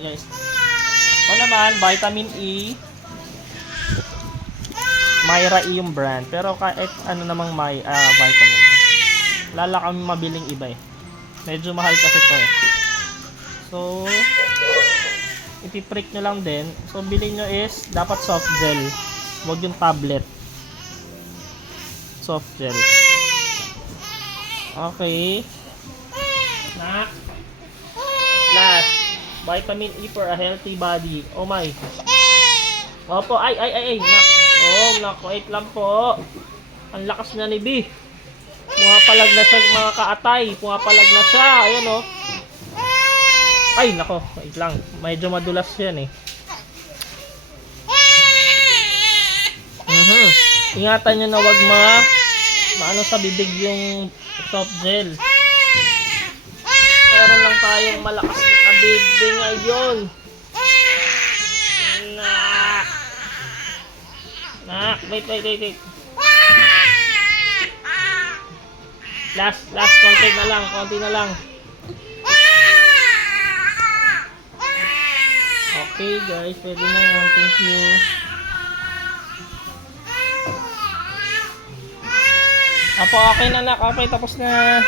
guys. O naman, vitamin E. Myra E yung brand. Pero kahit ano namang may vitamin E. Lala kami mabiling iba eh. Medyo mahal kasi to eh. So, ipiprick nyo lang din. So, bilhin nyo is dapat soft gel. Huwag yung tablet. Soft gel. Okay. Nak. Last. Vitamin E for a healthy body. Oh my. Opo. Ay. Nak. Oh, nak. Wait lang po. Ang lakas na ni B. Pumapalag na siya mga kaatay. Pumapalag na siya. Ayan oh. Ay, nako. Wait lang. Medyo madulas yan eh. Ingatan nyo na wag maano sa bibig yung soft gel. Meron lang tayong malakas na bibig ngayon. Nak, wait. Last, konti na lang. Okay guys, pwede na yan. Thank you. Apo, okay na nak. Okay, tapos na.